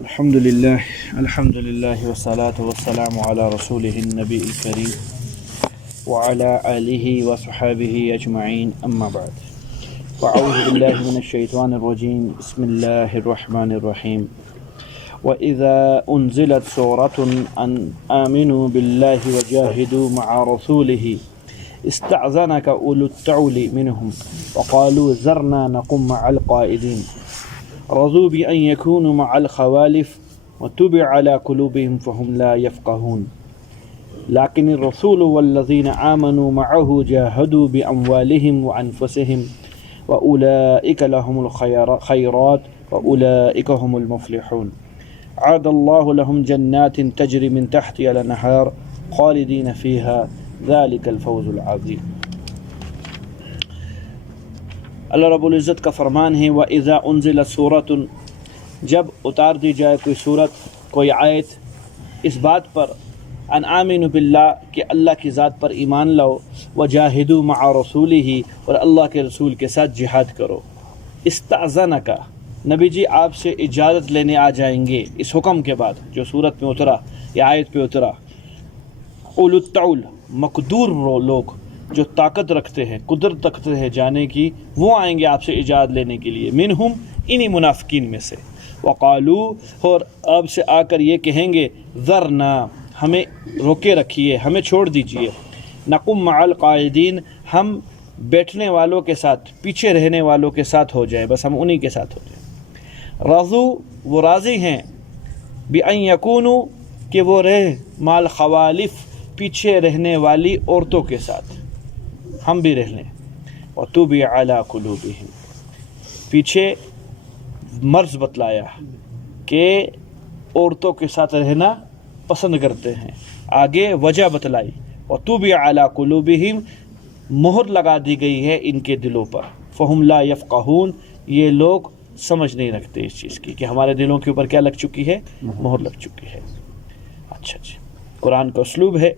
الحمد لله والصلاة والسلام على رسوله النبي الكريم وعلى آله وصحابه أجمعين أما بعد وأعوذ بالله من الشيطان الرجيم بسم الله الرحمن الرحيم وإذا أنزلت سورة أن آمنوا بالله وجاهدوا مع رسوله استأذنك أولو الطول منهم وقالوا ذرنا نقم مع القائدين رضوا بأن يكونوا مع الخوالف وطبع على قلوبهم فهم لا يفقهون لكن الرسول والذين آمنوا معه جاهدوا بأموالهم وأنفسهم وأولئك لهم الخيرات وأولئك هم المفلحون عاد الله لهم جنات تجري من تحتها الأنهار خالدين فيها ذلك الفوز العظيم۔ اللہ رب العزت کا فرمان ہے وَإِذَا أُنزِلَتْ سُورَةٌ، جب اتار دی جائے کوئی صورت، کوئی آیت اس بات پر ان آمنوا باللہ کہ اللہ کی ذات پر ایمان لاؤ، وجاہدوا مع رسولہ اور اللہ کے رسول کے ساتھ جہاد کرو، استأذنک نبی جی آپ سے اجازت لینے آ جائیں گے اس حکم کے بعد جو صورت میں اترا یا آیت پہ اترا، اولو الطول مقدور لوگ جو طاقت رکھتے ہیں، قدرت رکھتے ہیں جانے کی، وہ آئیں گے آپ سے اجازت لینے کے لیے، منہم انہی منافقین میں سے، وقالو اور آپ سے آ کر یہ کہیں گے ذرنا ہمیں روکے رکھیے، ہمیں چھوڑ دیجئے، نقم مع القاعدین ہم بیٹھنے والوں کے ساتھ، پیچھے رہنے والوں کے ساتھ ہو جائیں، بس ہم انہی کے ساتھ ہو جائیں۔ رضو وہ راضی ہیں، بأن یکونوا کہ وہ رہے، مال خوالف پیچھے رہنے والی عورتوں کے ساتھ ہم بھی رہ لیں، وَطُبِعَ عَلَىٰ قُلُوبِهِمْ پیچھے مرض بتلایا کہ عورتوں کے ساتھ رہنا پسند کرتے ہیں، آگے وجہ بتلائی، وَطُبِعَ عَلَىٰ قُلُوبِهِمْ مہر لگا دی گئی ہے ان کے دلوں پر، فَهُمْ لَا يَفْقَهُونَ یہ لوگ سمجھ نہیں رکھتے اس چیز کی کہ ہمارے دلوں کے اوپر کیا لگ چکی ہے، مہر لگ چکی ہے۔ اچھا جی، قرآن کا اسلوب ہے،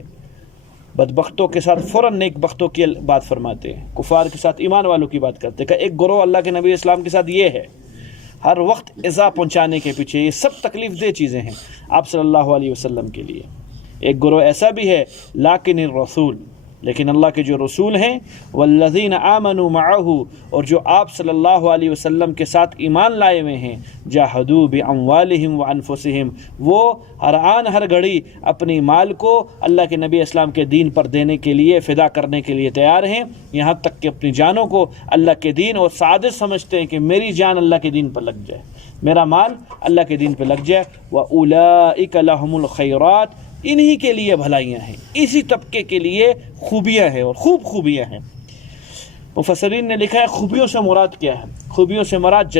بدبختوں کے ساتھ فوراً نیک بختوں کی بات فرماتے ہیں، کفار کے ساتھ ایمان والوں کی بات کرتے ہیں کہ ایک گروہ اللہ کے نبی اسلام کے ساتھ یہ ہے، ہر وقت ایذا پہنچانے کے پیچھے، یہ سب تکلیف دہ چیزیں ہیں آپ صلی اللہ علیہ وسلم کے لیے۔ ایک گروہ ایسا بھی ہے لیکن الرسول، لیکن اللہ کے جو رسول ہیں، والذین آمنوا معہ اور جو آپ صلی اللہ علیہ وسلم کے ساتھ ایمان لائے ہوئے ہیں، جاہدوا باموالہم وانفسہم وہ ہر آن ہر گھڑی اپنی مال کو اللہ کے نبی اسلام کے دین پر دینے کے لیے، فدا کرنے کے لیے تیار ہیں، یہاں تک کہ اپنی جانوں کو اللہ کے دین اور سعادت سمجھتے ہیں کہ میری جان اللہ کے دین پر لگ جائے، میرا مال اللہ کے دین پہ لگ جائے، وَأُولَئِكَ لَهُمُ الْخَيْرَاتُ انہی کے لیے بھلائیاں ہیں، اسی طبقے کے لیے خوبیاں ہیں اور خوب خوبیاں ہیں۔ مفسرین نے لکھا ہے خوبیوں سے مراد کیا ہے؟ خوبیوں سے مراد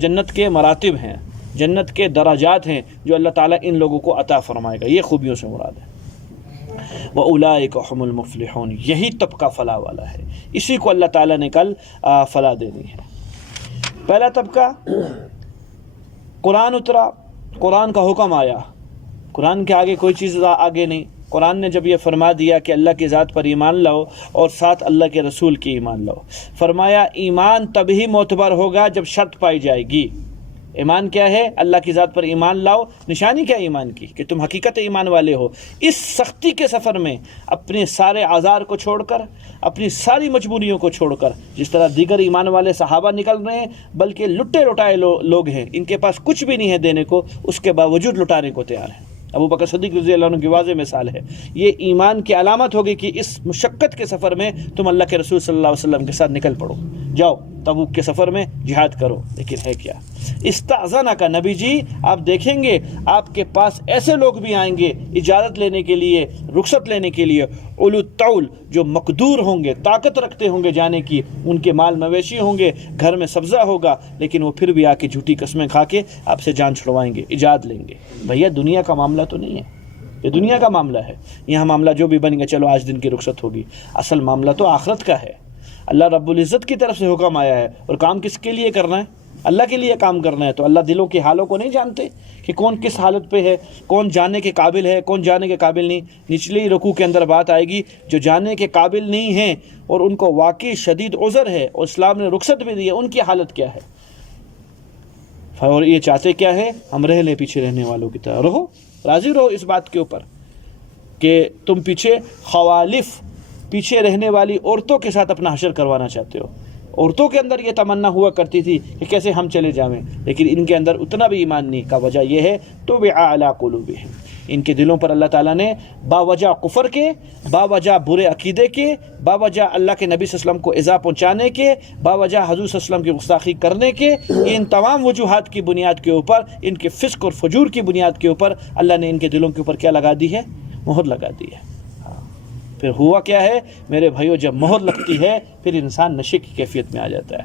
جنت کے مراتب ہیں، جنت کے درجات ہیں جو اللہ تعالیٰ ان لوگوں کو عطا فرمائے گا، یہ خوبیوں سے مراد ہے۔ وَأُولَئِكَ هُمُ الْمُفْلِحُونَ یہی طبقہ فلاح والا ہے، اسی کو اللہ تعالیٰ نے کل فلاح دینی ہے۔ پہلا طبقہ، قرآن اترا، قرآن کا حکم آیا، قرآن کے آگے کوئی چیز آگے نہیں، قرآن نے جب یہ فرما دیا کہ اللہ کی ذات پر ایمان لاؤ اور ساتھ اللہ کے رسول کی ایمان لاؤ، فرمایا ایمان تبھی معتبر ہوگا جب شرط پائی جائے گی۔ ایمان کیا ہے؟ اللہ کی ذات پر ایمان لاؤ، نشانی کیا ایمان کی کہ تم حقیقت ایمان والے ہو۔ اس سختی کے سفر میں اپنے سارے آزار کو چھوڑ کر، اپنی ساری مجبوریوں کو چھوڑ کر، جس طرح دیگر ایمان والے صحابہ نکل رہے ہیں، بلکہ لٹے لٹائے لوگ ہیں، ان کے پاس کچھ بھی نہیں ہے دینے کو، اس کے باوجود لٹانے کو تیار ہیں۔ ابو بکر صدیق رضی اللہ عنہ کی واضح مثال ہے، یہ ایمان کی علامت ہوگی کہ اس مشقت کے سفر میں تم اللہ کے رسول صلی اللہ علیہ وسلم کے ساتھ نکل پڑو، جاؤ تبوک کے سفر میں جہاد کرو۔ لیکن ہے کیا؟ استأذنک نبی جی آپ دیکھیں گے آپ کے پاس ایسے لوگ بھی آئیں گے اجازت لینے کے لیے، رخصت لینے کے لیے، اولو الطول جو مقدور ہوں گے، طاقت رکھتے ہوں گے جانے کی، ان کے مال مویشی ہوں گے، گھر میں سبزہ ہوگا، لیکن وہ پھر بھی آ کے جھوٹی قسمیں کھا کے آپ سے جان چھڑوائیں گے، اجازت لیں گے۔ بھیا دنیا کا معاملہ تو نہیں ہے، یہ دنیا کا معاملہ ہے، یہاں معاملہ جو بھی بن گیا چلو آج دن کی رخصت ہوگی، اصل معاملہ تو آخرت کا ہے۔ اللہ رب العزت کی طرف سے حکم آیا ہے، اور کام کس کے لیے کرنا ہے؟ اللہ کے لیے کام کرنا ہے۔ تو اللہ دلوں کی حالوں کو نہیں جانتے کہ کون کس حالت پہ ہے، کون جاننے کے قابل ہے، کون جاننے کے قابل نہیں۔ نچلی رکوع کے اندر بات آئے گی، جو جاننے کے قابل نہیں ہیں اور ان کو واقعی شدید عذر ہے اور اسلام نے رخصت بھی دی ہے، ان کی حالت کیا ہے۔ اور یہ چاہتے کیا ہے؟ ہم رہ لیں پیچھے رہنے والوں کی طرح. رہو، راضی رہو اس بات کے اوپر کہ تم پیچھے خوالف، پیچھے رہنے والی عورتوں کے ساتھ اپنا حشر کروانا چاہتے ہو. عورتوں کے اندر یہ تمنا ہوا کرتی تھی کہ کیسے ہم چلے جاویں، لیکن ان کے اندر اتنا بھی ایمان نہیں. کا وجہ یہ ہے طبع علی قلوبہم، ان کے دلوں پر اللہ تعالیٰ نے باوجہ کفر کے، باوجہ برے عقیدے کے، باوجہ اللہ کے نبی صلی اللہ علیہ وسلم کو ایذا پہنچانے کے، باوجہ حضور صلی اللہ علیہ وسلم کی گستاخی کرنے کے، ان تمام وجوہات کی بنیاد کے اوپر، ان کے فسق اور فجور کی بنیاد کے اوپر اللہ نے ان کے دلوں کے اوپر کیا لگا دی ہے؟ مہر لگا دی ہے. پھر ہوا کیا ہے میرے بھائیو؟ جب مہر لگتی ہے پھر انسان نشے کی کیفیت میں آ جاتا ہے.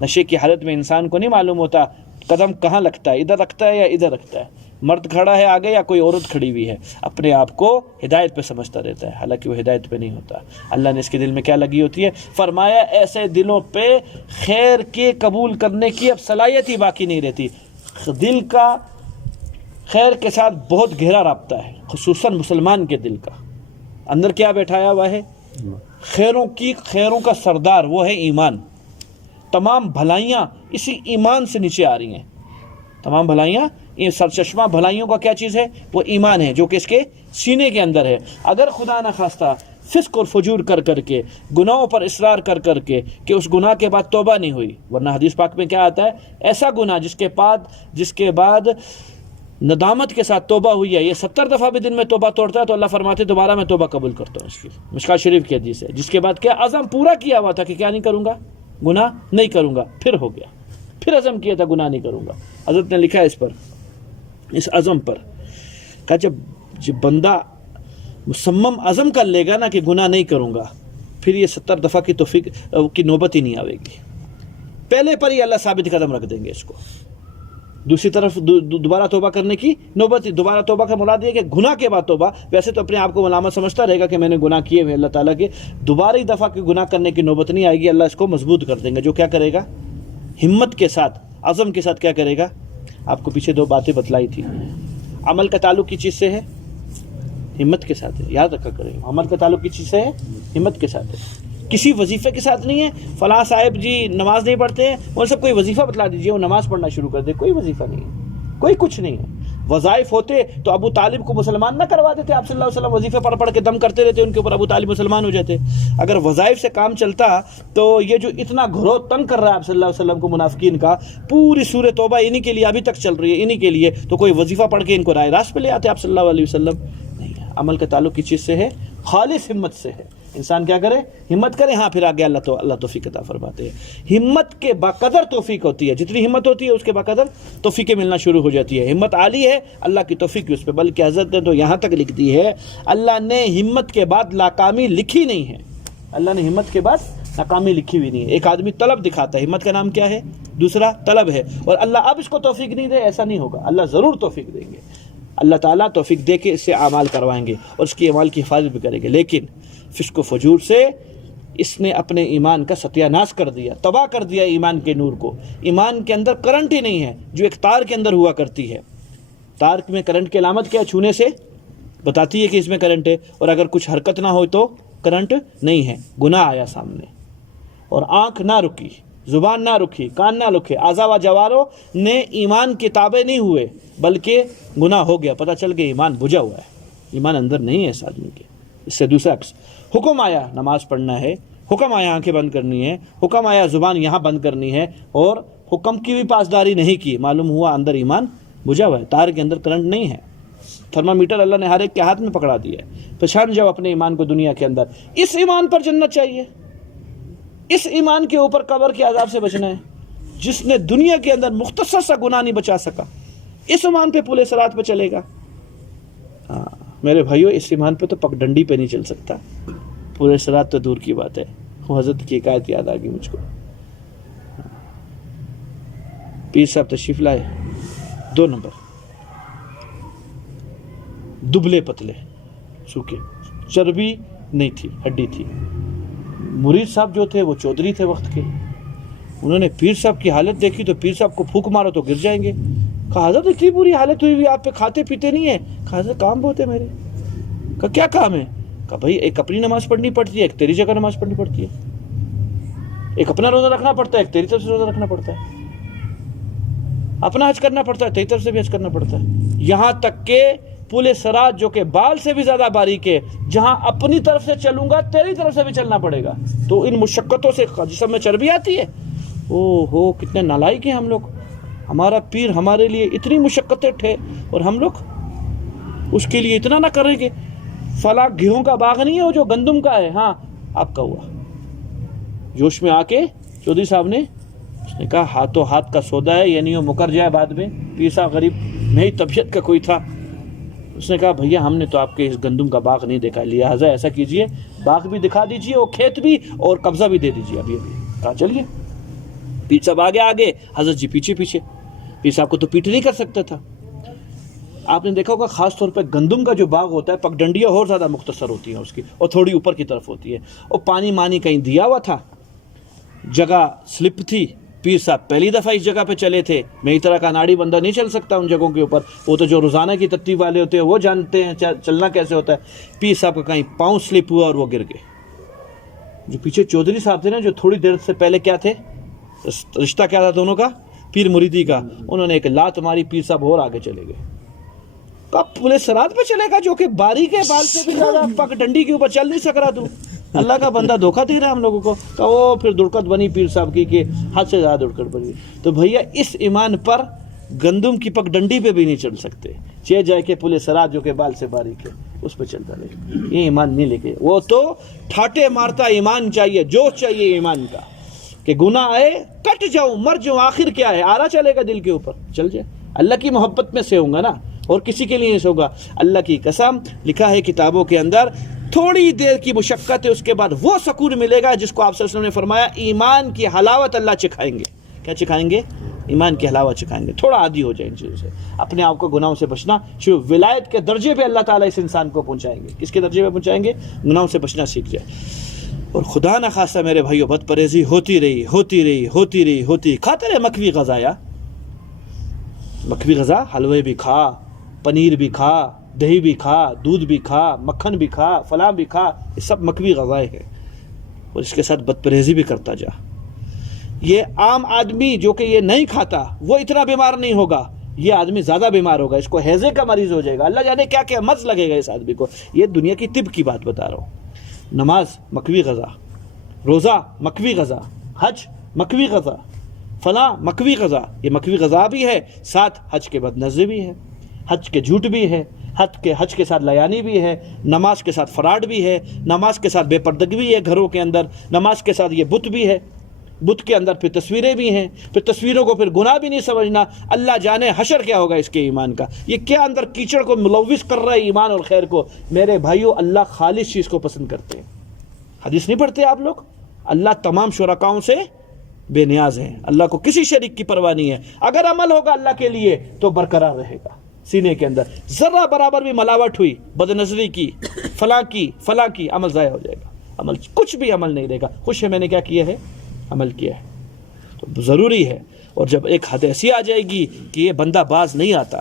نشے کی حالت میں انسان کو نہیں معلوم ہوتا قدم کہاں لگتا ہے، ادھر رکھتا ہے یا ادھر رکھتا ہے، مرد کھڑا ہے آگے یا کوئی عورت کھڑی ہوئی ہے. اپنے آپ کو ہدایت پہ سمجھتا رہتا ہے، حالانکہ وہ ہدایت پہ نہیں ہوتا. اللہ نے اس کے دل میں کیا لگی ہوتی ہے؟ فرمایا ایسے دلوں پہ خیر کے قبول کرنے کی اب صلاحیت ہی باقی نہیں رہتی. دل کا خیر کے ساتھ بہت گہرا رابطہ ہے، خصوصاً مسلمان کے دل کا. اندر کیا بیٹھایا ہوا ہے؟ خیروں کا سردار وہ ہے ایمان. تمام بھلائیاں اسی ایمان سے نیچے آ رہی ہیں. تمام بھلائیاں، یہ سرچشمہ بھلائیوں کا کیا چیز ہے؟ وہ ایمان ہے جو کہ اس کے سینے کے اندر ہے. اگر خدا نہ خواستہ فسق اور فجور کر کر کے، گناہوں پر اصرار کر کر کے، کہ اس گناہ کے بعد توبہ نہیں ہوئی، ورنہ حدیث پاک میں کیا آتا ہے؟ ایسا گناہ جس کے بعد ندامت کے ساتھ توبہ ہوئی ہے، یہ 70 دفعہ بھی دن میں توبہ توڑتا ہے تو اللہ فرماتے دوبارہ میں توبہ قبول کرتا ہوں. اس کی مشکات شریف کی حدیث ہے. جس کے بعد کیا عزم پورا کیا ہوا تھا کہ کیا نہیں کروں گا؟ گناہ نہیں کروں گا. پھر ہو گیا، پھر عزم کیا تھا گناہ نہیں کروں گا. حضرت نے لکھا ہے اس پر، اس عزم پر، کہ جب بندہ مصمم عزم کر لے گا نا کہ گناہ نہیں کروں گا، پھر یہ 70 دفعہ کی توفیق کی نوبت ہی نہیں آئے گی. پہلے پر ہی اللہ ثابت قدم رکھ دیں گے اس کو. دوسری طرف دوبارہ توبہ کرنے کی نوبت، دوبارہ توبہ کا مراد یہ کہ گناہ کے بعد توبہ. ویسے تو اپنے آپ کو ملامت سمجھتا رہے گا کہ میں نے گناہ کیے ہوئے اللہ تعالیٰ کے، دوبارہ ہی دفعہ کی گناہ کرنے کی نوبت نہیں آئے گی. اللہ اس کو مضبوط کر دیں گے. جو کیا کرے گا؟ ہمت کے ساتھ، عزم کے ساتھ کیا کرے گا؟ آپ کو پیچھے 2 باتیں بتلائی تھی. عمل کا تعلق کی چیز سے ہے؟ ہمت کے ساتھ ہے. یاد رکھا کریں، عمل کا تعلق کی چیز سے ہے؟ ہمت کے ساتھ ہے. کسی وظیفے کے ساتھ نہیں ہے. فلاں صاحب جی نماز نہیں پڑھتے ہیں، وہ سب کوئی وظیفہ بتلا دیجئے وہ نماز پڑھنا شروع کر دے. کوئی وظیفہ نہیں ہے، کوئی کچھ نہیں ہے. وظائف ہوتے تو ابو طالب کو مسلمان نہ کروا دیتے. آپ صلی اللہ علیہ وسلم وظیفے پڑھ پڑھ کے دم کرتے رہتے ان کے اوپر، ابو طالب مسلمان ہو جاتے. اگر وظائف سے کام چلتا تو یہ جو اتنا گھرو تنگ کر رہا ہے آپ صلی اللہ علیہ وسلم کو منافقین کا، پوری سورہ توبہ انہی کے لیے ابھی تک چل رہی ہے، انہی کے لیے، تو کوئی وظیفہ پڑھ کے ان کو رائے راست پہ لے آتے آپ صلی اللہ علیہ وسلم؟ نہیں ہے. عمل کا تعلق کی چیز سے ہے، خالص ہمت سے ہے. انسان کیا کرے؟ ہمت کرے. ہاں پھر آگے اللہ توفیق عطا فرماتے ہیں. ہمت کے بقدر توفیق ہوتی ہے، جتنی ہمت ہوتی ہے اس کے بقدر توفیقیں ملنا شروع ہو جاتی ہے. ہمت عالی ہے، اللہ کی توفیق اس پہ. بلکہ حضرت نے تو یہاں تک لکھ دی ہے، اللہ نے ہمت کے بعد ناکامی لکھی نہیں ہے. اللہ نے ہمت کے بعد ناکامی لکھی ہوئی نہیں ہے. ایک آدمی طلب دکھاتا ہے، ہمت کا نام کیا ہے؟ دوسرا طلب ہے. اور اللہ اب اس کو توفیق نہیں دے، ایسا نہیں ہوگا. اللہ ضرور توفیق دیں گے. اللہ تعالیٰ توفیق دے کے اس سے اعمال کروائیں گے اور اس کی اعمال کی حفاظت بھی کریں گے. لیکن فسق و فجور سے اس نے اپنے ایمان کا ستیہ ناش کر دیا، تباہ کر دیا ایمان کے نور کو. ایمان کے اندر کرنٹ ہی نہیں ہے جو ایک تار کے اندر ہوا کرتی ہے. تار میں کرنٹ کی علامت کیا ہے؟ چھونے سے بتاتی ہے کہ اس میں کرنٹ ہے، اور اگر کچھ حرکت نہ ہو تو کرنٹ نہیں ہے. گناہ آیا سامنے اور آنکھ نہ رکی، زبان نہ رکی، کان نہ رکے، اعضاء و جواروں نے ایمان کے تابع نہیں ہوئے، بلکہ گناہ ہو گیا. پتہ چل گیا ایمان بجھا ہوا ہے، ایمان اندر نہیں ہے اس آدمی کے. اس سے دوسرا عکس، حکم آیا نماز پڑھنا ہے، حکم آیا آنکھیں بند کرنی ہے، حکم آیا زبان یہاں بند کرنی ہے، اور حکم کی بھی پاسداری نہیں کی. معلوم ہوا اندر ایمان بجھا ہوا ہے، تار کے اندر کرنٹ نہیں ہے. تھرمامیٹر اللہ نے ہر ایک کے ہاتھ میں پکڑا دیا ہے. پہچان جاؤ اپنے ایمان کو دنیا کے اندر. اس ایمان پر جنت چاہیے، اس ایمان کے اوپر قبر کے عذاب سے بچنا ہے. جس نے دنیا کے اندر مختصر سا گناہ نہیں بچا سکا، اس ایمان پہ پورے صراط پہ چلے گا. ہاں میرے بھائیو، اس ایمان پہ تو پگ ڈنڈی پہ نہیں چل سکتا، پورے صراط تو دور کی بات ہے. وہ حضرت کی حکایت یاد آ گئی مجھ کو. پیر صاحب تشریف لائے، 2 نمبر، دبلے پتلے، سوکھے، چربی نہیں تھی، ہڈی تھی. مرید صاحب جو تھے وہ چودھری تھے وقت کے. انہوں نے پیر صاحب کی حالت دیکھی تو پیر صاحب کو پھونک مارو تو گر جائیں گے. کہا حضرت اتنی بری حالت ہوئی آپ پہ، کھاتے پیتے نہیں ہیں؟ کہا حضرت کام بہت ہے میرے. کہا کیا کام ہے؟ کہا بھائی ایک اپنی نماز پڑھنی پڑتی ہے، ایک تیری جگہ نماز پڑھنی پڑتی ہے. ایک اپنا روزہ رکھنا پڑتا ہے، ایک تیری طرف سے روزہ رکھنا پڑتا ہے. اپنا حج کرنا پڑتا ہے، تیری طرف سے بھی حج کرنا پڑتا ہے، یہاں تک کہ پل صراط جو کہ بال سے بھی زیادہ باریک ہے، جہاں اپنی طرف سے چلوں گا تیری طرف سے بھی چلنا پڑے گا، تو ان مشقتوں سے جسم میں چربی آتی ہے۔ ہو کتنے نالائق ہیں ہم لوگ، ہمارا پیر ہمارے لیے اتنی مشقتیں ٹھے اور ہم لوگ اس کے لیے اتنا نہ کریں گے۔ فلاں گیہوں کا باغ نہیں ہے وہ جو گندم کا ہے، ہاں آپ کا ہوا۔ جوش میں آ کے چودھری صاحب نے اس نے کہا ہاتھوں ہاتھ کا سودا ہے، یعنی وہ مکر جائے بعد میں۔ پیر صاحب غریب نہیں طبیعت کا کوئی تھا، اس نے کہا بھیا ہم نے تو آپ کے اس گندم کا باغ نہیں دیکھا، لہٰذا ایسا کیجئے باغ بھی دکھا دیجئے اور کھیت بھی اور قبضہ بھی دے دیجئے ابھی۔ کہا چلیے۔ پیر صاحب آگے، حضرت جی پیچھے۔ پیر صاحب کو تو پیٹ نہیں کر سکتا تھا۔ آپ نے دیکھا ہوگا خاص طور پہ گندم کا جو باغ ہوتا ہے پگڈنڈیاں اور زیادہ مختصر ہوتی ہیں اس کی، اور تھوڑی اوپر کی طرف ہوتی ہے، اور پانی مانی کہیں دیا ہوا تھا، جگہ سلپ تھی۔ پیر صاحب پہلی دفعہ اس جگہ پہ چلے تھے، میری طرح کا ناڑی بندہ نہیں چل سکتا ان جگہوں کے اوپر، وہ تو جو روزانہ کی ترتیب والے ہوتے ہیں وہ جانتے ہیں چلنا کیسے ہوتا ہے۔ پیر صاحب کا کہیں پاؤں سلپ ہوا اور وہ گر گئے۔ جو پیچھے چودھری صاحب تھے نا، جو تھوڑی دیر سے پہلے کیا تھے، رشتہ کیا تھا دونوں کا، پیر مریدی کا، انہوں نے ایک لات ماری، پیر صاحب اور آگے چلے گئے۔ کہا پل صراط پہ چلے گا جو کہ باریک ہے، بال سے بھی زیادہ، پگ ڈنڈی کے اوپر چل نہیں سک رہا تو اللہ کا بندہ دھوکہ دے رہا ہے ہم لوگوں کو۔ تو وہ پھر دڑکت بنی پیر صاحب کی کہ حد سے زیادہ دڑکت بنی۔ تو بھیا اس ایمان پر گندم کی پگ ڈنڈی پہ بھی نہیں چل سکتے، چہ جائے کہ پل صراط جو کہ بال سے باریک ہے اس پہ چلتا رہے، یہ ایمان نہیں لے کے۔ وہ تو ٹھاٹے مارتا ایمان چاہیے، جوش چاہیے ایمان کا کہ گناہ آئے کٹ جاؤں مر جاؤں، آخر کیا ہے، آرا چلے گا دل کے اوپر، چل جائے۔ اللہ کی محبت میں سے ہوں گا نا، اور کسی کے لیے نہیں ہوگا۔ اللہ کی قسم، لکھا ہے کتابوں کے اندر، تھوڑی دیر کی مشقت ہے، اس کے بعد وہ سکون ملے گا جس کو آپ صلی اللہ علیہ وسلم نے فرمایا ایمان کی حلاوت اللہ چکھائیں گے۔ کیا چکھائیں گے؟ ایمان کی حلاوت چکھائیں گے۔ تھوڑا عادی ہو جائے ان چیزوں سے، اپنے آپ کو گناہوں سے بچنا شروع، ولایت کے درجے پہ اللہ تعالیٰ اس انسان کو پہنچائیں گے۔ کس کے درجے پہ پہنچائیں گے؟ گناہوں سے بچنا سیکھ جائے۔ اور خدا نہ خواستہ میرے بھائیو، بد پرہیزی ہوتی رہی، کھاتے رہے مکھوی غذا، یا مکھوی غذا، حلوے بھی کھا، پنیر بھی کھا، دہی بھی کھا، دودھ بھی کھا، مکھن بھی کھا، فلاں بھی کھا، یہ سب مکھوی غذائیں ہیں، اور اس کے ساتھ بد پرہیزی بھی کرتا جا۔ یہ عام آدمی جو کہ یہ نہیں کھاتا وہ اتنا بیمار نہیں ہوگا، یہ آدمی زیادہ بیمار ہوگا، اس کو ہیضے کا مریض ہو جائے گا، اللہ جانے کیا کیا مرض لگے گا اس آدمی کو۔ یہ دنیا کی طب کی بات بتا رہا ہوں۔ نماز مکھوی غذا، روزہ مکھوی غذا، حج مکھوی غذا، فلاں مکھوی غذا، یہ مکھوی غذا بھی ہے، ساتھ حج کے بد نظری بھی ہے، حج کے جھوٹ بھی ہے، حج کے ساتھ لیانی بھی ہے، نماز کے ساتھ فراڈ بھی ہے، نماز کے ساتھ بے پردگی بھی ہے گھروں کے اندر، نماز کے ساتھ یہ بت بھی ہے، بت کے اندر پھر تصویریں بھی ہیں، پھر تصویروں کو پھر گناہ بھی نہیں سمجھنا۔ اللہ جانے حشر کیا ہوگا اس کے ایمان کا، یہ کیا اندر کیچڑ کو ملوث کر رہا ہے ایمان اور خیر کو۔ میرے بھائیو، اللہ خالص چیز کو پسند کرتے ہیں۔ حدیث نہیں پڑھتے آپ لوگ؟ اللہ تمام شرکاؤں سے بے نیاز ہیں، اللہ کو کسی شریک کی پرواہ نہیں ہے۔ اگر عمل ہوگا اللہ کے لیے تو برقرار رہے گا سینے کے اندر، ذرہ برابر بھی ملاوٹ ہوئی، بد نظری کی، فلاں کی، عمل ضائع ہو جائے گا، عمل کچھ بھی عمل نہیں رہے گا۔ خوش ہے میں نے کیا کیا ہے، عمل کیا ہے، تو ضروری ہے۔ اور جب ایک حد ایسی آ جائے گی کہ یہ بندہ باز نہیں آتا،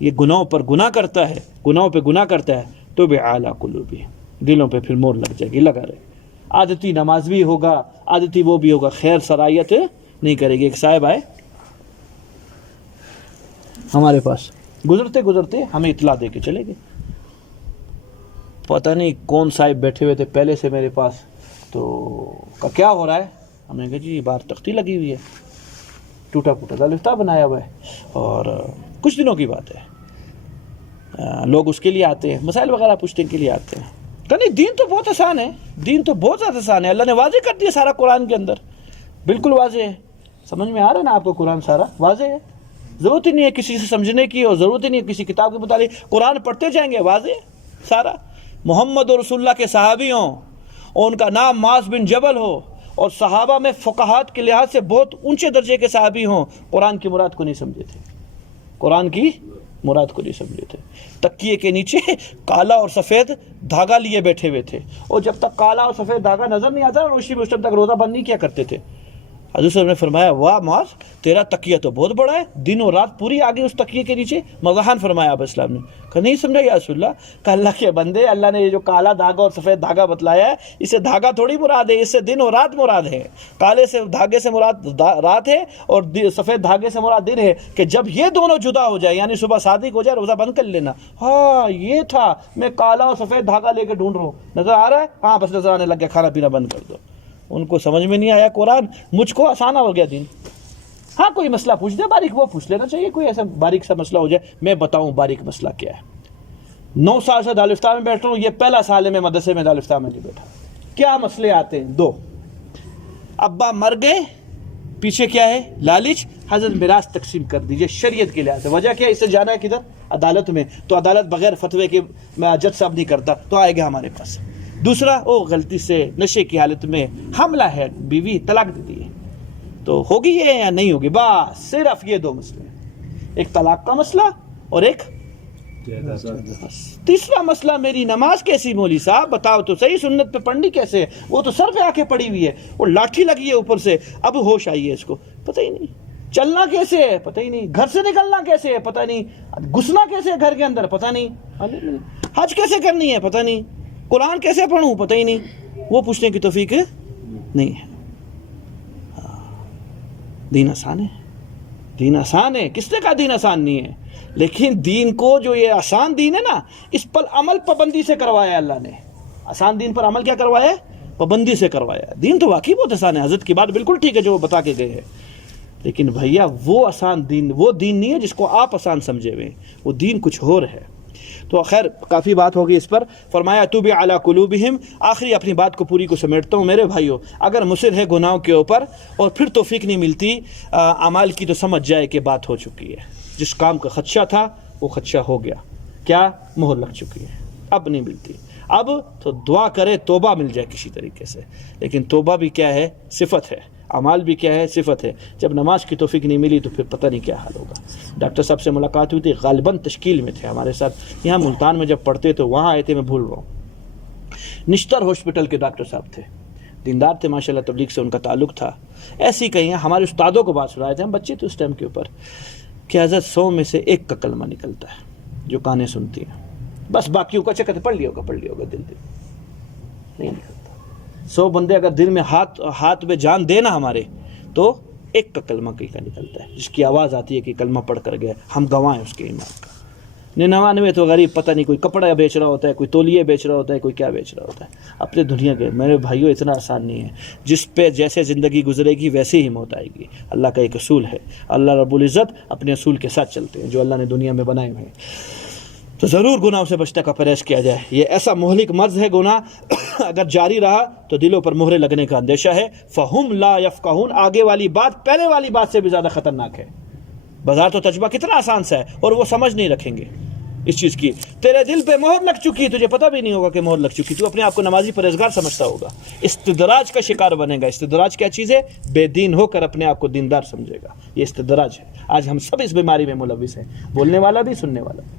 یہ گناہوں پر گناہ کرتا ہے، گناہوں پہ گناہ کرتا ہے، تو بِعَلَىٰ قُلُوبِهِمْ، دلوں پہ پھر مور لگ جائے گی، لگا رہے۔ عادتی نماز بھی ہوگا، عادتی وہ بھی ہوگا، خیر سرایت نہیں کرے گی۔ ایک صاحب آئے ہمارے پاس، گزرتے ہمیں اطلاع دے کے چلے گئے، پتہ نہیں کون صاحب بیٹھے ہوئے تھے پہلے سے میرے پاس، تو کیا ہو رہا ہے؟ ہم نے کہا جی باہر تختی لگی ہوئی ہے، ٹوٹا پھوٹا لفتہ بنایا ہوا ہے، اور کچھ دنوں کی بات ہے، لوگ اس کے لیے آتے ہیں، مسائل وغیرہ پوچھنے کے لیے آتے ہیں۔ کہ نہیں، دین تو بہت آسان ہے، دین تو بہت زیادہ آسان ہے، اللہ نے واضح کر دیا سارا قرآن کے اندر، بالکل واضح ہے۔ سمجھ میں آ رہا ہے نا آپ کو؟ قرآن سارا واضح ہے، ضرورت ہی نہیں ہے کسی سے سمجھنے کی، اور ضرورت ہی نہیں ہے کسی کتاب کے مطالعے، قرآن پڑھتے جائیں گے، واضح سارا۔ محمد رسول اللہ کے صحابی ہوں اور ان کا نام معاذ بن جبل ہو، اور صحابہ میں فقہات کے لحاظ سے بہت اونچے درجے کے صحابی ہوں، قرآن کی مراد کو نہیں سمجھے تھے، قرآن کی مراد کو نہیں سمجھے تھے۔ تکیے کے نیچے کالا اور سفید دھاگا لیے بیٹھے ہوئے تھے، اور جب تک کالا اور سفید دھاگا نظر نہیں آتا روشنی میں، اس ٹائم تک روزہ بند نہیں کیا کرتے تھے۔ حضرت صاحب نے فرمایا واہ معاذ تیرا تکیہ تو بہت بڑا ہے، دن اور رات پوری آ گئی اس تکیے کے نیچے، مزاحن فرمایا آپ اسلام نے. کہ نہیں سمجھا یا رسول اللہ؟ کہ اللہ کے بندے، اللہ نے یہ جو کالا دھاگا اور سفید دھاگا بتلایا ہے، اسے دھاگا تھوڑی مراد ہے، اس سے دن اور رات مراد ہے. کالے سے دھاگے سے مراد رات ہے اور سفید دھاگے سے مراد دن ہے، کہ جب یہ دونوں جدا ہو جائے، یعنی صبح صادق ہو جائے، روزہ بند کر لینا. ہاں یہ تھا، میں کالا اور سفید دھاگا لے کے ڈھونڈ رہا ہوں، نظر آ رہا ہے؟ ہاں بس نظر آنے لگ گیا، کھانا پینا بند کر دو. ان کو سمجھ میں نہیں آیا قرآن، مجھ کو آسان ہو گیا دین. ہاں کوئی مسئلہ پوچھ دے باریک، وہ پوچھ لینا چاہیے، کوئی ایسا باریک سا مسئلہ ہو جائے میں بتاؤں باریک مسئلہ کیا ہے. 9 سال سے دارالفتہ میں بیٹھ رہا ہوں، یہ پہلا سال ہے میں مدرسے میں دارالفتہ میں نہیں بیٹھا. کیا مسئلے آتے ہیں؟ 2. ابا مر گئے، پیچھے کیا ہے؟ لالچ. حضرت میراث تقسیم کر دیجئے شریعت کے لحاظ سے. وجہ کیا ہے؟ اس سے جانا ہے کدھر؟ عدالت میں. تو عدالت بغیر فتوے کے جج صاحب نہیں کرتا، تو آئے گا ہمارے پاس. دوسرا، غلطی سے نشے کی حالت میں حاملہ ہے بیوی، طلاق دے دی ہے، تو ہوگی یہ یا نہیں ہوگی؟ بس صرف یہ 2 مسئلے ہیں، ایک طلاق کا مسئلہ اور ایک تیسرا مسئلہ میری نماز کیسی مولوی صاحب بتاؤ تو صحیح، سنت پہ پڑھنی کیسے ہے؟ وہ تو سر پہ آ کے پڑی ہوئی ہے، وہ لاٹھی لگی ہے اوپر سے، اب ہوش آئی ہے اس کو، پتہ ہی نہیں. چلنا کیسے ہے پتہ ہی نہیں، گھر سے نکلنا کیسے ہے پتہ نہیں، گھسنا کیسے ہے گھر کے اندر پتہ نہیں، حج کیسے کرنی ہے پتہ نہیں، قرآن کیسے پڑھوں پتہ ہی نہیں. وہ پوچھنے کی توفیق نہیں ہے. دین آسان ہے، دین آسان ہے. کس نے کہا دین آسان نہیں ہے؟ لیکن دین کو جو یہ آسان دین ہے نا، اس پر عمل پابندی سے کروایا اللہ نے. آسان دین پر عمل کیا کروایا ہے؟ پابندی سے کروایا. دین تو واقعی بہت آسان ہے، حضرت کی بات بالکل ٹھیک ہے جو وہ بتا کے گئے ہیں، لیکن بھیا وہ آسان دین، وہ دین نہیں ہے جس کو آپ آسان سمجھے ہوئے، وہ دین کچھ اور ہے. تو خیر کافی بات ہوگی اس پر. فرمایا توب علی قلوبہم. آخری اپنی بات کو پوری کو سمیٹتا ہوں میرے بھائیو، اگر مصر ہے گناہوں کے اوپر اور پھر توفیق نہیں ملتی اعمال کی، تو سمجھ جائے کہ بات ہو چکی ہے. جس کام کا خدشہ تھا وہ خدشہ ہو گیا. کیا؟ مہر لگ چکی ہے، اب نہیں ملتی. اب تو دعا کرے توبہ مل جائے کسی طریقے سے. لیکن توبہ بھی کیا ہے؟ صفت ہے. اعمال بھی کیا ہے؟ صفت ہے. جب نماز کی توفیق نہیں ملی تو پھر پتہ نہیں کیا حال ہوگا. ڈاکٹر صاحب سے ملاقات ہوئی تھی، غالباً تشکیل میں تھے ہمارے ساتھ، یہاں ملتان میں جب پڑھتے تو وہاں آئے تھے، میں بھول رہا ہوں. نشتر ہاسپٹل کے ڈاکٹر صاحب تھے، دیندار تھے ماشاءاللہ، تبلیغ سے ان کا تعلق تھا. ایسے ہی کہیں ہمارے استادوں کو بات سنائے تھے، ہم بچے تھے اس ٹائم کے اوپر، کہ حضرت 100 میں سے 1 کا کلمہ نکلتا ہے جو کانیں سنتی ہیں، بس باقیوں کا چکر پڑھ لیا ہوگا دل نہیں نکلتا. 100 بندے اگر دل میں ہاتھ میں جان دینا ہمارے، تو 1 کا کلمہ کہیں کا نکلتا ہے، جس کی آواز آتی ہے کہ کلمہ پڑھ کر گیا، ہم گواہ ہیں اس کے ایمان کا. 99 تو غریب پتہ نہیں، کوئی کپڑا بیچ رہا ہوتا ہے، کوئی تولیے بیچ رہا ہوتا ہے، کوئی کیا بیچ رہا ہوتا ہے اپنے دنیا کے. میرے بھائیوں اتنا آسان نہیں ہے. جس پہ جیسے زندگی گزرے گی ویسے ہی موت آئے گی. اللہ کا ایک اصول ہے، اللہ رب العزت اپنے اصول کے ساتھ چلتے ہیں جو اللہ نے دنیا میں بنائے ہوئے ہیں. تو ضرور گناہوں سے بچنے کا پرہیز کیا جائے. یہ ایسا مہلک مرض ہے گناہ، اگر جاری رہا تو دلوں پر مہرے لگنے کا اندیشہ ہے. فہم لا یفقہون. آگے والی بات پہلے والی بات سے بھی زیادہ خطرناک ہے. بازار تو تجربہ کتنا آسان سا ہے، اور وہ سمجھ نہیں رکھیں گے اس چیز کی. تیرے دل پہ مہر لگ چکی، تجھے پتہ بھی نہیں ہوگا کہ مہر لگ چکی، تو اپنے آپ کو نمازی پرہیزگار سمجھتا ہوگا، استدراج کا شکار بنے گا. استدراج کیا چیز ہے؟ بے دین ہو کر اپنے آپ کو دیندار سمجھے گا، یہ استدراج ہے. آج ہم سب اس بیماری میں ملوث ہیں، بولنے والا بھی سننے والا بھی.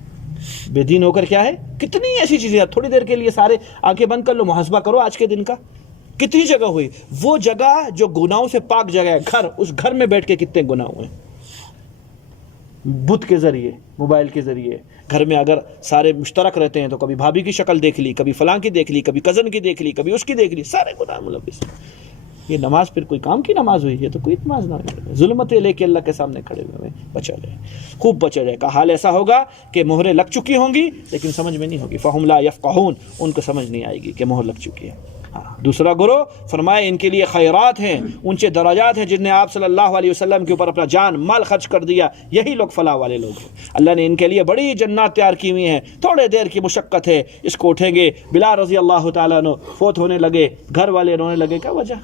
بے دین ہو کر کیا ہے؟ کتنی ایسی چیزیں. تھوڑی دیر کے لیے سارے آنکھیں بند کر لو، محاسبہ کرو آج کے دن کا. کتنی جگہ ہوئی وہ جگہ جو گناہوں سے پاک جگہ ہے، گھر، اس گھر میں بیٹھ کے کتنے گناہ ہوئے بت کے ذریعے، موبائل کے ذریعے. گھر میں اگر سارے مشترک رہتے ہیں تو کبھی بھابھی کی شکل دیکھ لی، کبھی فلاں کی دیکھ لی، کبھی کزن کی دیکھ لی، کبھی اس کی دیکھ لی، سارے گناہ ملوث. یہ نماز پھر کوئی کام کی نماز ہوئی؟ یہ تو کوئی نماز نہ ہوئی. ظلمتیں لے کے اللہ کے سامنے کھڑے ہوئے. بچا جائے، خوب بچا جائے. کا حال ایسا ہوگا کہ مہریں لگ چکی ہوں گی لیکن سمجھ میں نہیں ہوگی. فہم لا یفقہون. ان کو سمجھ نہیں آئے گی کہ مہر لگ چکی ہے. دوسرا گروہ فرمائے ان کے لیے خیرات ہیں، اونچے درجات ہیں، جن نے آپ صلی اللہ علیہ وسلم کے اوپر اپنا جان مال خرچ کر دیا. یہی لوگ فلاح والے لوگ ہیں. اللہ نے ان کے لیے بڑی جنات تیار کی ہوئی ہیں. تھوڑے دیر کی مشقت ہے، اس کو اٹھیں گے. بلال رضی اللہ تعالیٰ عنہ فوت ہونے لگے، گھر والے رونے لگے. کیا وجہ؟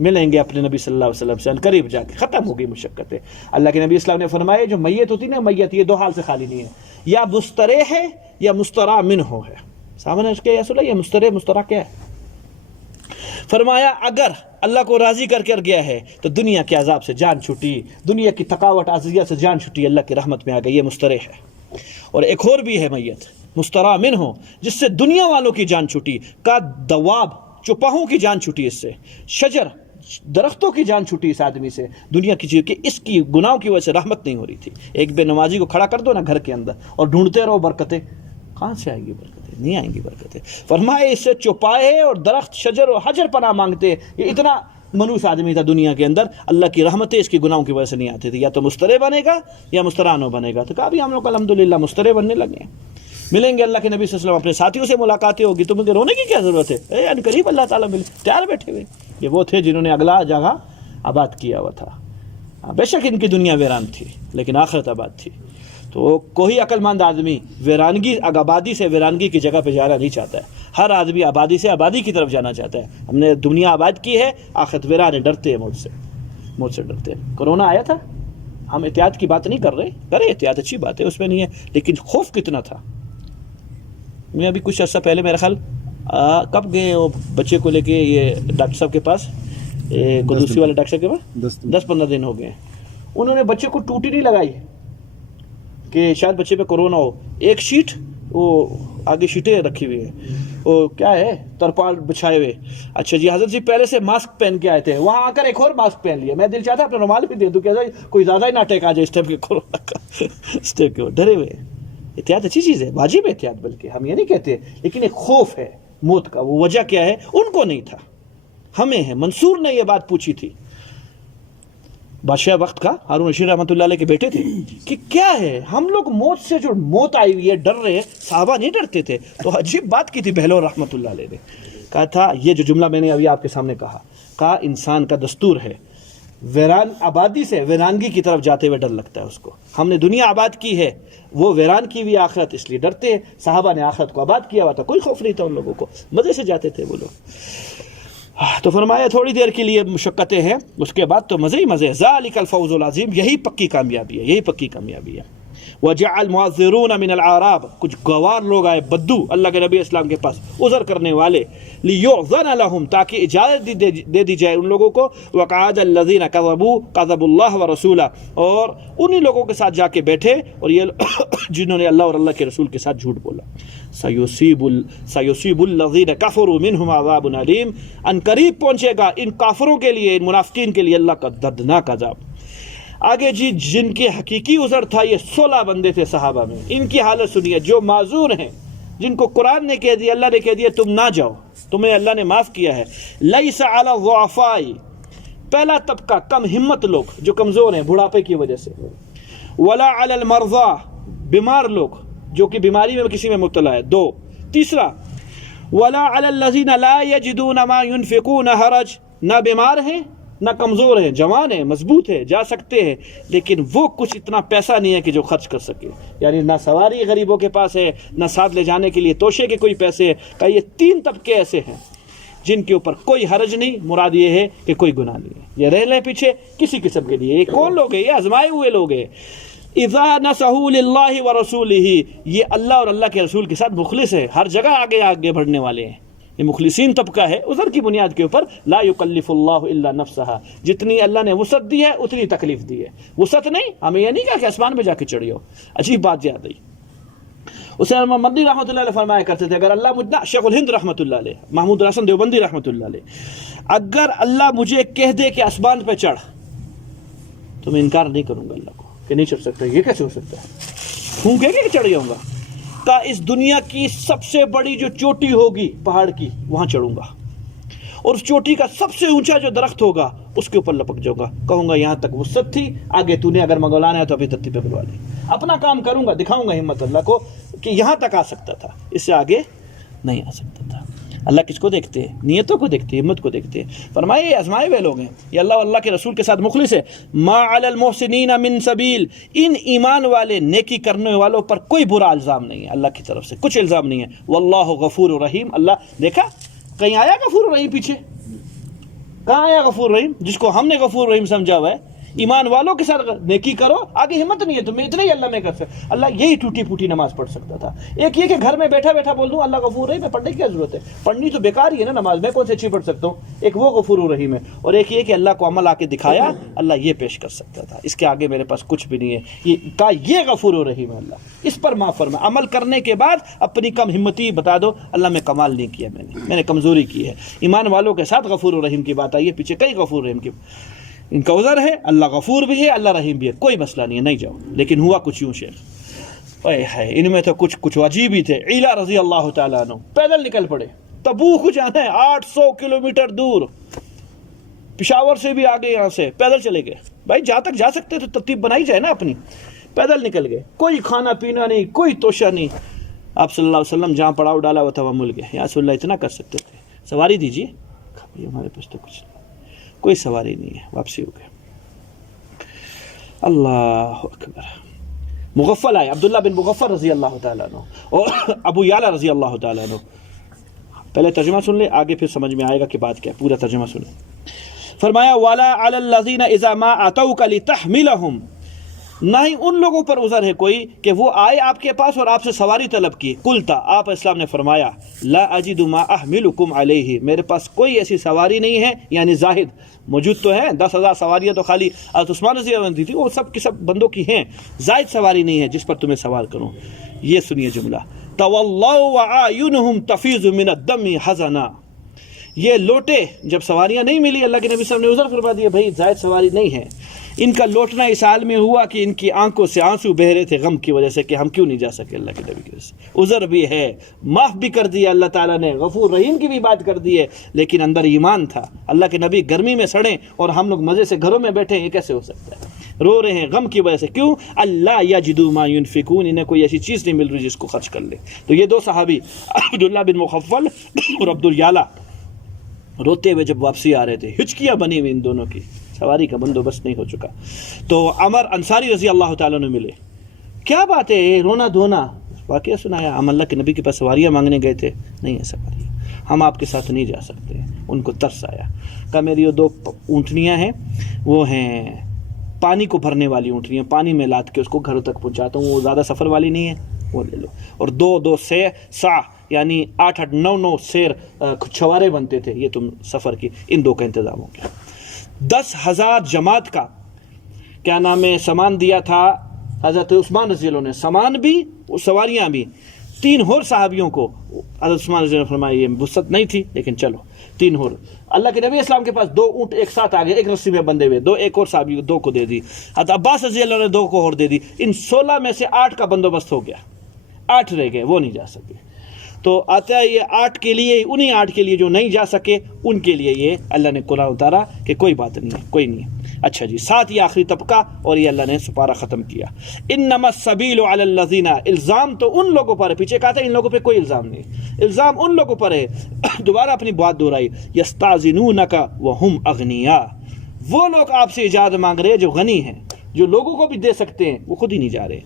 ملیں گے اپنے نبی صلی اللہ علیہ وسلم سے قریب جا کے، ختم ہو گئی مشقتیں. اللہ کے نبی اسلام نے فرمایا جو میت ہوتی نا، میت یہ 2 حال سے خالی نہیں ہے، یا مسترح ہے یا مستراح منہ ہے. سامنے اس کے رسول اللہ، یہ مسترح مستراح کیا ہے؟ فرمایا اگر اللہ کو راضی کر گیا ہے تو دنیا کے عذاب سے جان چھوٹی، دنیا کی تھکاوٹ اذیت سے جان چھوٹی، اللہ کی رحمت میں آ گئی. یہ مسترح ہے. اور ایک اور بھی ہے میت مستراح منہ، جس سے دنیا والوں کی جان چھوٹی. کا دواب چوپاہوں کی جان چھوٹی، اس سے شجر درختوں کی جان چھوٹی اس آدمی سے دنیا کی چیز کہ اس کی گناہوں کی وجہ سے رحمت نہیں ہو رہی تھی. ایک بے نمازی کو کھڑا کر دو نا گھر کے اندر اور ڈھونڈتے رہو برکتیں، کہاں سے آئیں گی برکتیں؟ نہیں آئیں گی برکتیں. فرمائے اس سے چوپائے اور درخت شجر و حجر پناہ مانگتے. یہ اتنا منوس آدمی تھا دنیا کے اندر، اللہ کی رحمتیں اس کی گناہوں کی وجہ سے نہیں آتی تھی. یا تو مسترے بنے گا یا مسترانو بنے گا. تو کہا بھی ہم لوگ الحمدللہ مسترے بننے لگے ہیں. ملیں گے اللہ کے نبی صلی اللہ علیہ وسلم، اپنے ساتھیوں سے ملاقاتیں ہوگی تو مجھے رونے کی کیا ضرورت ہے؟ ان قریب اللہ تعالیٰ ملے، تیار بیٹھے ہوئے. یہ وہ تھے جنہوں نے اگلا جگہ آباد کیا ہوا تھا. بے شک ان کی دنیا ویران تھی لیکن آخرت آباد تھی. تو کوئی عقل مند آدمی ویرانگی آبادی سے ویرانگی کی جگہ پہ جانا نہیں چاہتا ہے. ہر آدمی آبادی سے آبادی کی طرف جانا چاہتا ہے. ہم نے دنیا آباد کی ہے، آخرت ویران ہے. ڈرتے ہیں مجھ سے ڈرتے ہیں. کرونا آیا تھا، ہم احتیاط کی بات نہیں کر رہے، کرے احتیاط، اچھی بات ہے، اس میں نہیں ہے، لیکن خوف کتنا تھا. میں ابھی کچھ عرصہ پہلے میرا خیال کب گئے وہ بچے کو لے کے یہ ڈاکٹر صاحب کے پاس، قدوسی والے ڈاکٹر صاحب کے پاس 10-15 دن ہو گئے. انہوں نے بچے کو ٹوٹی نہیں لگائی کہ شاید بچے پہ کورونا ہو. ایک شیٹ، وہ آگے شیٹیں رکھی ہوئی ہیں، وہ کیا ہے ترپال بچھائے ہوئے. اچھا جی حضرت جی پہلے سے ماسک پہن کے آئے تھے، وہاں آ کر ایک اور ماسک پہن لیا. میں دل چاہتا اپنا رومال بھی دے دوں، کہتا کوئی زیادہ ہی ناٹک آ جائے اس ٹائپ کے کورونا کا. اس ٹائپ کے ڈرے ہوئے. احتیاط اچھی چیز ہے، واجب احتیاط، بلکہ ہم یہ نہیں کہتے، لیکن ایک خوف ہے موت کا. وہ وجہ کیا ہے؟ ان کو نہیں تھا، ہمیں ہے. منصور نے یہ بات پوچھی تھی، بادشاہ وقت کا ہارون رشید رحمۃ اللہ علیہ کے بیٹے تھے، کہ کیا ہے ہم لوگ موت سے، جو موت آئی ہوئی ہے ڈر رہے ہیں. صحابہ نہیں ڈرتے تھے. تو عجیب بات کی تھی بہلول رحمۃ اللہ علیہ نے. کہا تھا یہ جو جملہ میں نے ابھی آپ کے سامنے کہا انسان کا دستور ہے، ویران آبادی سے ویرانگی کی طرف جاتے ہوئے ڈر لگتا ہے اس کو. ہم نے دنیا آباد کی ہے، وہ ویران کی ہوئی آخرت، اس لیے ڈرتے ہیں. صحابہ نے آخرت کو آباد کیا ہوا تھا، کوئی خوف نہیں تھا ان لوگوں کو، مزے سے جاتے تھے وہ لوگ. تو فرمایا تھوڑی دیر کے لیے مشقتیں ہیں، اس کے بعد تو مزے ہی مزے. ذالک الفوز العظیم، یہی پکی کامیابی ہے، یہی پکی کامیابی ہے. وجعل معذرون من العراب، کچھ گوار لوگ آئے بدو اللہ کے نبی اسلام کے پاس، عذر کرنے والے. لیؤذن لهم، تاکہ اجازت دے دی جائے ان لوگوں کو. وقعد الذین کذبوا اللہ ورسولہ، اور انہی لوگوں کے ساتھ جا کے بیٹھے اور یہ جنہوں نے اللہ اور اللہ کے رسول کے ساتھ جھوٹ بولا. سیصیب الذین کفروا منہم عذاب علیم، ان قریب پہنچے گا ان کافروں کے لیے، ان منافقین کے لیے اللہ کا دردناک عذاب. آگے جی جن کے حقیقی عذر تھا یہ 16 بندے تھے صحابہ میں. ان کی حالت سنیے، جو معذور ہیں، جن کو قرآن نے کہہ دیا، اللہ نے کہہ دیا تم نہ جاؤ، تمہیں اللہ نے معاف کیا ہے. لیس علی الضعفاء، پہلا طبقہ کم ہمت لوگ جو کمزور ہیں بڑھاپے کی وجہ سے. ولا علی المرضى، بیمار لوگ جو کہ بیماری میں کسی میں مبتلا ہے. 2. تیسرا ولا علی الذین لا یجدون ما ينفقون حرج، نہ بیمار ہیں نہ کمزور ہیں، جوان ہیں، مضبوط ہیں، جا سکتے ہیں، لیکن وہ کچھ اتنا پیسہ نہیں ہے کہ جو خرچ کر سکے. یعنی نہ سواری غریبوں کے پاس ہے، نہ ساتھ لے جانے کے لیے توشے کے کوئی پیسے. کہ یہ 3 طبقے ایسے ہیں جن کے اوپر کوئی حرج نہیں، مراد یہ ہے کہ کوئی گناہ نہیں ہے. یہ رہ لیں پیچھے کسی قسم کے لیے. یہ کون لوگ ہیں؟ یہ آزمائے ہوئے لوگ ہیں. اذا نصحوا للہ ورسولہ، یہ اللہ اور اللہ کے رسول کے ساتھ مخلص ہے، ہر جگہ آگے بڑھنے والے ہیں. یہ مخلصین طبقہ ہے. عذر کی بنیاد کے اوپر لا یکلف اللہ الا نفسہا، جتنی اللہ نے وسعت دی ہے اتنی تکلیف دی ہے. وسعت نہیں، ہمیں یہ نہیں کہا کہ آسمان پہ جا کے چڑھی ہو. عجیب بات یاد آئی. اسے مدنی رحمۃ اللہ علیہ فرمایا کرتے تھے، اگر اللہ مجھے، شیخ الہند رحمۃ اللہ علیہ، محمود حسن دیوبندی رحمۃ اللہ علیہ، اگر اللہ مجھے کہہ دے کہ آسمان پہ چڑھ تو میں انکار نہیں کروں گا اللہ کو کہ نہیں چڑھ سکتا. یہ کیسے ہو سکتا ہے؟ ہوں کہہ کے چڑھ جاؤں گا. کا اس دنیا کی سب سے بڑی جو چوٹی ہوگی پہاڑ کی، وہاں چڑھوں گا، اور اس چوٹی کا سب سے اونچا جو درخت ہوگا اس کے اوپر لپک جاؤں گا. کہوں گا یہاں تک وسعت تھی، آگے تو نے اگر منگولانا ہے تو ابھی ترتیب پہ بلوا لے. اپنا کام کروں گا، دکھاؤں گا ہمت اللہ کو کہ یہاں تک آ سکتا تھا، اس سے آگے نہیں آ سکتا تھا. اللہ کس کو دیکھتے ہیں؟ نیتوں کو دیکھتے ہیں، ہمت کو دیکھتے ہیں. فرمائے یہ آزمائے ہوئے لوگ ہیں، یہ اللہ اور اللہ کے رسول کے ساتھ مخلص ہے. ما علی المحسنین من سبیل، ان ایمان والے نیکی کرنے والوں پر کوئی برا الزام نہیں ہے، اللہ کی طرف سے کچھ الزام نہیں ہے. واللہ غفور رحیم، اللہ دیکھا کہیں آیا غفور رحیم پیچھے؟ کہاں آیا غفور رحیم؟ جس کو ہم نے غفور رحیم سمجھا ہوا ہے، ایمان والوں کے ساتھ نیکی کرو، آگے ہمت نہیں ہے تمہیں اتنا ہی اللہ میں کر سکتے. اللہ یہی ٹوٹی پھوٹی نماز پڑھ سکتا تھا. ایک یہ کہ گھر میں بیٹھا بیٹھا بول دوں اللہ غفور رحیم، میں پڑھنے کی کیا ضرورت ہے؟ پڑھنی تو بیکار ہی ہے نا نماز، میں کون سے اچھی پڑھ سکتا ہوں؟ ایک وہ غفور رحیم ہے، اور ایک یہ کہ اللہ کو عمل آ کے دکھایا، اللہ یہ پیش کر سکتا تھا، اس کے آگے میرے پاس کچھ بھی نہیں ہے. یہ غفور رحیم ہے اللہ، اس پر معاف فرما. عمل کرنے کے بعد اپنی کم ہمتی بتا دو اللہ میں کمال نہیں کیا، میں نے کمزوری کی ہے. ایمان والوں کے ساتھ غفور رحیم کی بات آئی ہے، پیچھے کئی غفور رحیم کی. ان کا عذر ہے، اللہ غفور بھی ہے، اللہ رحیم بھی ہے، کوئی مسئلہ نہیں ہے، نہیں جاؤ. لیکن ہوا کچھ یوں شیخ، ان میں تو کچھ عجیب ہی تھے. عیلا رضی اللہ تعالیٰ عنہ پیدل نکل پڑے، تبوک جانا ہے 800 کلومیٹر دور، پشاور سے بھی آگے، یہاں سے پیدل چلے گئے. بھائی جہاں تک جا سکتے تو ترتیب بنائی جائے نا اپنی. پیدل نکل گئے، کوئی کھانا پینا نہیں، کوئی توشہ نہیں. آپ صلی اللہ علیہ وسلم جہاں پڑاؤ ڈالا وہ تھا وہ مل گئے. یا رسول اللہ اتنا کر سکتے تھے، سواری دیجیے. ہمارے پاس تو کچھ کوئی سواری نہیں ہے، واپسی ہو گئے. اللہ اکبر. مغفل آئے، عبداللہ بن مغفل رضی اللہ تعالیٰ عنہ اور ابو یعلا رضی اللہ تعالیٰ عنہ. پہلے ترجمہ سن لیں، آگے پھر سمجھ میں آئے گا کہ بات کیا ہے. پورا ترجمہ سنیں. فرمایا وَلَا عَلَى الَّذِينَ إِذَا مَا أَتَوْكَ لِتَحْمِلَهُمْ، نہ ہی ان لوگوں پر عذر ہے کوئی کہ وہ آئے آپ کے پاس اور آپ سے سواری طلب کی. قلتا، آپ اسلام نے فرمایا لا اجد ما احملکم علیہ، میرے پاس کوئی ایسی سواری نہیں ہے. یعنی زاہد موجود تو ہے، 10,000 سواریاں تو خالی حضرت عثمان رضی اللہ عنہ دی تھی، وہ سب کی سب بندوں کی ہیں. زائد سواری نہیں ہے جس پر تمہیں سوار کروں. یہ سنیے جملہ، تولوا واعینہم تفیض من الدم حزنا. یہ لوٹے جب سواریاں نہیں ملی، اللہ کے نبی صلی اللہ علیہ وسلم نے عذر فرما دیا، بھائی زائد سواری نہیں ہے. ان کا لوٹنا اس حال میں ہوا کہ ان کی آنکھوں سے آنسو بہ رہے تھے غم کی وجہ سے کہ ہم کیوں نہیں جا سکے اللہ کے نبی کی وجہ سے. عذر بھی ہے، معاف بھی کر دیا اللہ تعالیٰ نے، غفور رحیم کی بھی بات کر دی ہے، لیکن اندر ایمان تھا. اللہ کے نبی گرمی میں سڑیں اور ہم لوگ مزے سے گھروں میں بیٹھے، یہ کیسے ہو سکتا ہے؟ رو رہے ہیں غم کی وجہ سے. کیوں؟ اللہ یجدوا ما ينفقون، انہیں کوئی ایسی چیز نہیں مل رہی جس کو خرچ کر لے. تو یہ دو صحابی عبداللہ بن مغفل اور عبد الیعلا روتے ہوئے جب واپسی آ رہے تھے، ہچکیاں بنی ہوئی ان دونوں کی، سواری کا بندوبست نہیں ہو چکا. تو عمر انصاری رضی اللہ تعالیٰ نے ملے. کیا بات ہے، رونا دھونا؟ واقعہ سنایا. ہم اللہ کے نبی کے پاس سواریاں مانگنے گئے تھے، نہیں ہے سواری، ہم آپ کے ساتھ نہیں جا سکتے. ان کو ترس آیا، کہا میری وہ 2 اونٹنیاں ہیں، وہ ہیں پانی کو بھرنے والی اونٹنیاں، پانی میں لاد کے اس کو گھروں تک پہنچاتا ہوں، وہ زیادہ سفر والی نہیں ہے، وہ لے لو. اور 2 سا یعنی 8 9 سیر چھوارے بنتے تھے، یہ تم سفر کی، ان 2 کا انتظام ہو گیا. 10,000 جماعت کا کیا نام ہے سامان دیا تھا حضرت عثمان رضی اللہ عنہ نے، سامان بھی سواریاں بھی. 3 اور صحابیوں کو حضرت عثمان رضی اللہ عنہ نے فرمایا یہ وسعت نہیں تھی لیکن چلو 3 اور. اللہ کے نبی اسلام کے پاس 2 اونٹ ایک ساتھ آ گئے، ایک رسی میں بندھے ہوئے، 2 ایک اور صحابی 2 کو دے دی. حضرت عباس رضی اللہ عنہ نے 2 کو اور دے دی. ان 16 میں سے 8 کا بندوبست ہو گیا، 8 رہ گئے، وہ نہیں جا سکے. تو آتا ہے یہ 8 کے لیے، انہی 8 کے لیے جو نہیں جا سکے ان کے لیے یہ اللہ نے قرآن اتارا کہ کوئی بات نہیں ہے، کوئی نہیں ہے. اچھا جی، 7 یہ آخری طبقہ، اور یہ اللہ نے سپارہ ختم کیا. انما السبیل علی الذین، الزام تو ان لوگوں پر ہے، پیچھے کہا تھا ان لوگوں پہ کوئی الزام نہیں، الزام ان لوگوں پر ہے. دوبارہ اپنی بات دہرائی، یستاذنونک وہم اغنیاء، وہ لوگ آپ سے اجازت مانگ رہے ہیں جو غنی ہیں، جو لوگوں کو بھی دے سکتے ہیں، وہ خود ہی نہیں جا رہے.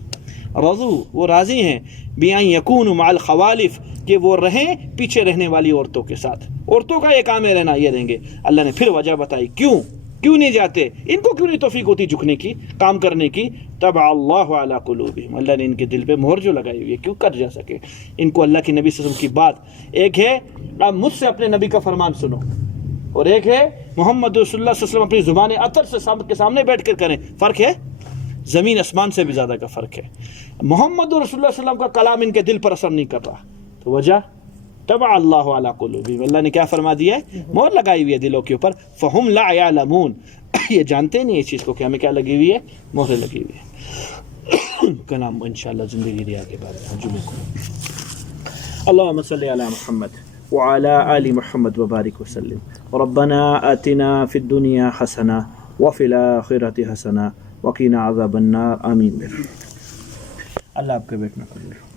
رضو، وہ راضی ہیں، بِأَن يَكُونُوا مَعَ الْخَوَالِفِ، کہ وہ رہیں پیچھے رہنے والی عورتوں کے ساتھ. عورتوں کا یہ کام ہے رہنا، یہ رہیں گے. اللہ نے پھر وجہ بتائی کیوں نہیں جاتے، ان کو کیوں نہیں توفیق ہوتی جھکنے کی، کام کرنے کی. طبع اللہ علی قلوبہم، اللہ نے ان کے دل پہ مہر جو لگائی ہوئی ہے، کیوں کر جا سکے. ان کو اللہ کے نبی صلی اللہ علیہ وسلم کی بات، ایک ہے اب مجھ سے اپنے نبی کا فرمان سنو، اور ایک ہے محمد رسول اللہ صلی اللہ علیہ وسلم اپنی زبان اطہر سے کے سامنے بیٹھ کر کریں. فرق ہے، زمین اسمان سے بھی زیادہ کا فرق ہے. محمد رسول اللہ صلی اللہ علیہ وسلم کا کلام ان کے دل پر اثر نہیں کر رہا، تو وجہ طبع اللہ علی قلوبہم، اللہ نے کیا فرما دیا ہے، مہر لگائی ہوئی ہے دلوں کے اوپر. فہم لا یعلمون، یہ جانتے نہیں اس چیز کو کہ ہمیں کیا لگی ہوئی ہے، مہر لگی ہوئی ہے. کلام انشاءاللہ زندگی دیا کے بعد جمعے کو. اللہم صلی علی محمد وعلی آل محمد وبارک وسلم. ربنا آتنا فی الدنیا حسنہ وفی الآخرۃ حسنہ وقنا عذاب النار. آمین. اللہ آپ کے بیٹھنا قبول.